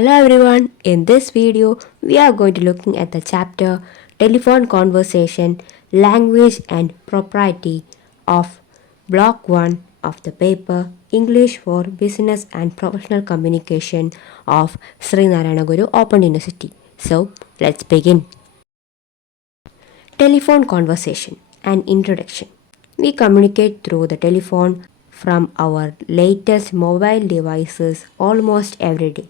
Hello everyone, in this video we are going to looking at the chapter Telephone Conversation, Language and Propriety of Block 1 of the paper English for Business and Professional Communication of Sri Narayana Guru Open University. So let's begin. Telephone Conversation, an introduction. We communicate through the telephone from our latest mobile devices almost every day.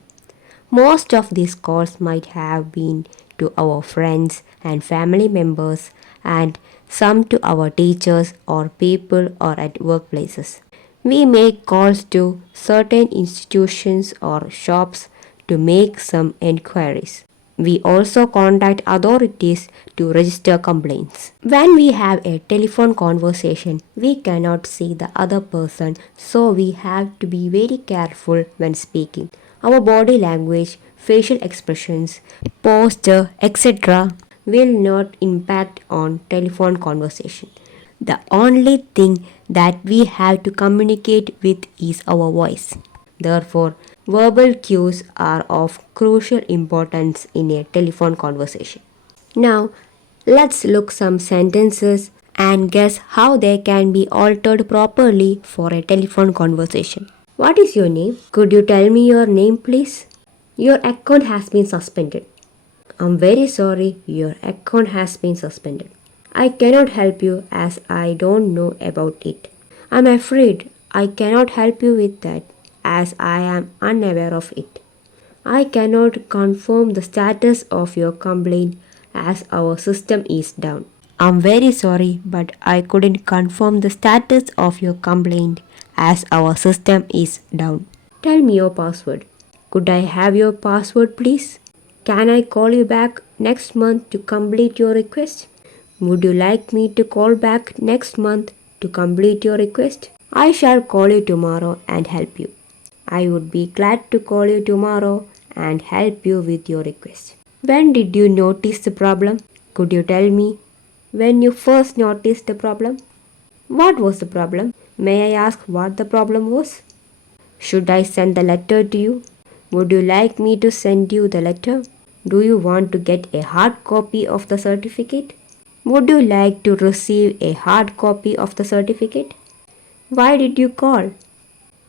Most of these calls might have been to our friends and family members and some to our teachers or people or at workplaces. We make calls to certain institutions or shops to make some enquiries. We also contact authorities to register complaints. When we have a telephone conversation, we cannot see the other person, so we have to be very careful when speaking. Our body language, facial expressions, posture, etc. will not impact on telephone conversation. The only thing that we have to communicate with is our voice. Therefore, verbal cues are of crucial importance in a telephone conversation. Now, let's look some sentences and guess how they can be altered properly for a telephone conversation. What is your name? Could you tell me your name, please? Your account has been suspended. I'm very sorry, your account has been suspended. I cannot help you as I don't know about it. I'm afraid I cannot help you with that as I am unaware of it. I cannot confirm the status of your complaint as our system is down. I'm very sorry, but I couldn't confirm the status of your complaint as our system is down. Tell me your password. Could I have your password, please? Can I call you back next month to complete your request? Would you like me to call back next month to complete your request? I shall call you tomorrow and help you. I would be glad to call you tomorrow and help you with your request. When did you notice the problem? Could you tell me when you first noticed the problem? What was the problem? May I ask what the problem was? Should I send the letter to you? Would you like me to send you the letter? Do you want to get a hard copy of the certificate? Would you like to receive a hard copy of the certificate? Why did you call?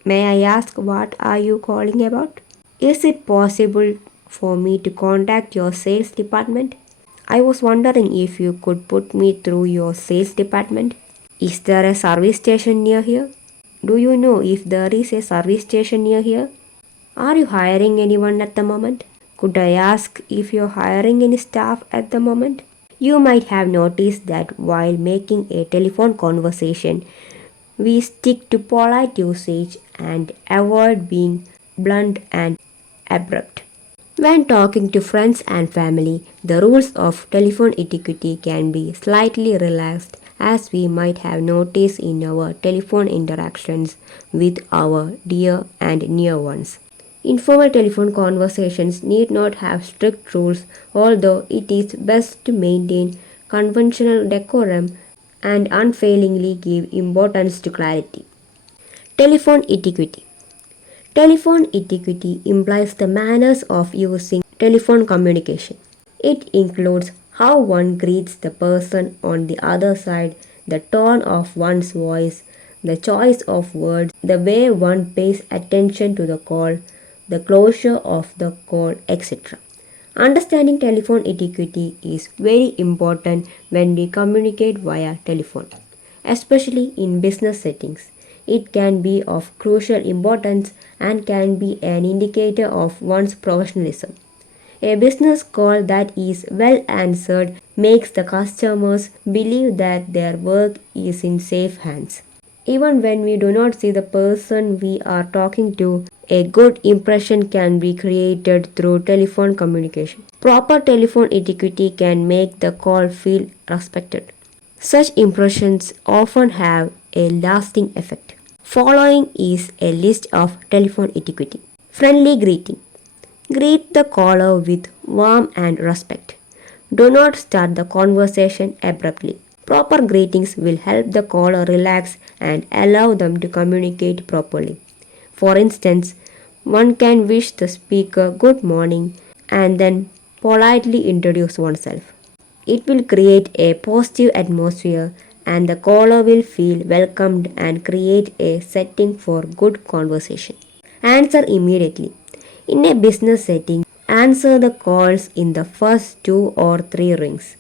May I ask what are you calling about? Is it possible for me to contact your sales department? I was wondering if you could put me through your sales department. Is there a service station near here? Do you know if there is a service station near here? Are you hiring anyone at the moment? Could I ask if you're hiring any staff at the moment? You might have noticed that while making a telephone conversation, we stick to polite usage and avoid being blunt and abrupt. When talking to friends and family, the rules of telephone etiquette can be slightly relaxed as we might have noticed in our telephone interactions with our dear and near ones. Informal telephone conversations need not have strict rules, although it is best to maintain conventional decorum and unfailingly give importance to clarity. Telephone etiquette. Telephone etiquette implies the manners of using telephone communication. It includes how one greets the person on the other side, the tone of one's voice, the choice of words, the way one pays attention to the call, the closure of the call, etc. Understanding telephone etiquette is very important when we communicate via telephone, especially in business settings. It can be of crucial importance and can be an indicator of one's professionalism. A business call that is well answered makes the customers believe that their work is in safe hands. Even when we do not see the person we are talking to, a good impression can be created through telephone communication. Proper telephone etiquette can make the call feel respected. Such impressions often have a lasting effect. Following is a list of telephone etiquette. Friendly greeting. Greet the caller with warmth and respect. Do not start the conversation abruptly. Proper greetings will help the caller relax and allow them to communicate properly. For instance, One can wish the speaker good morning and then politely introduce oneself. It will create a positive atmosphere and the caller will feel welcomed and create a setting for good conversation. Answer immediately. In a business setting, answer the calls in the first 2 or 3 rings.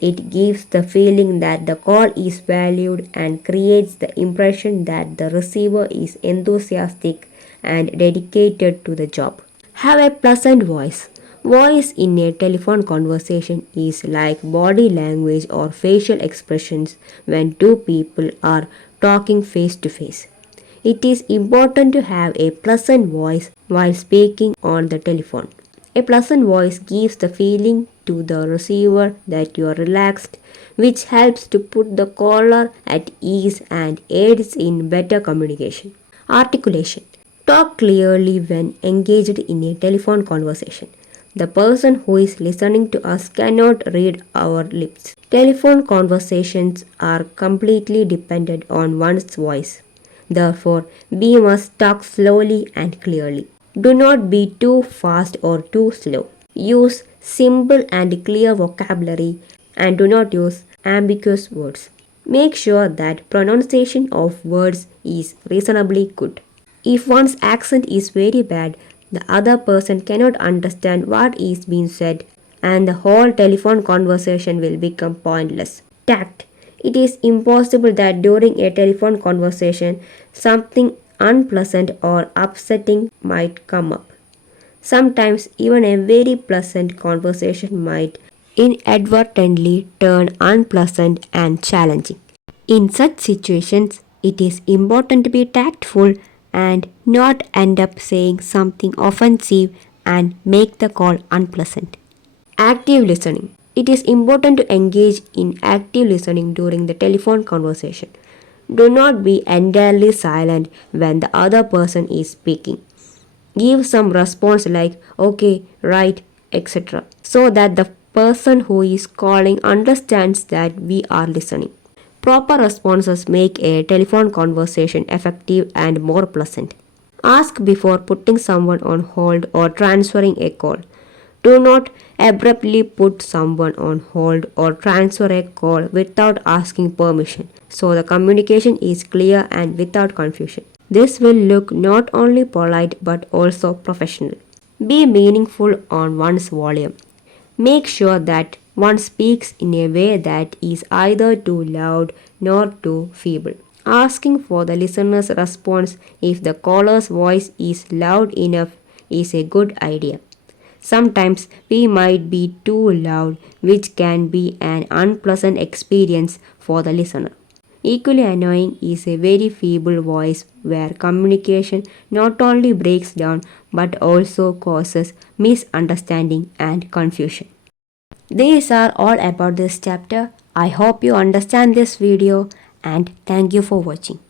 It gives the feeling that the call is valued and creates the impression that the receiver is enthusiastic and dedicated to the job. Have a pleasant voice. Voice in a telephone conversation is like body language or facial expressions when two people are talking face to face. It is important to have a pleasant voice while speaking on the telephone. A pleasant voice gives the feeling to the receiver that you are relaxed, which helps to put the caller at ease and aids in better communication. Articulation. Talk clearly when engaged in a telephone conversation. The person who is listening to us cannot read our lips. Telephone conversations are completely dependent on one's voice. Therefore, we must talk slowly and clearly. Do not be too fast or too slow. Use simple and clear vocabulary and do not use ambiguous words. Make sure that pronunciation of words is reasonably good. If one's accent is very bad, the other person cannot understand what is being said and the whole telephone conversation will become pointless. Tact. It is impossible that during a telephone conversation something unpleasant or upsetting might come up. Sometimes even a very pleasant conversation might inadvertently turn unpleasant and challenging. In such situations, it is important to be tactful and not end up saying something offensive and make the call unpleasant. Active listening. It is important to engage in active listening during the telephone conversation. Do not be entirely silent when the other person is speaking. Give some response like okay, right, etc. so that the person who is calling understands that we are listening. Proper responses make a telephone conversation effective and more pleasant. Ask before putting someone on hold or transferring a call. Do not abruptly put someone on hold or transfer a call without asking permission so the communication is clear and without confusion. This will look not only polite but also professional. Be meaningful on one's volume. Make sure that one speaks in a way that is either too loud nor too feeble. Asking for the listener's response if the caller's voice is loud enough is a good idea. Sometimes we might be too loud, which can be an unpleasant experience for the listener. Equally annoying is a very feeble voice where communication not only breaks down but also causes misunderstanding and confusion. These are all about this chapter. I hope you understand this video and thank you for watching.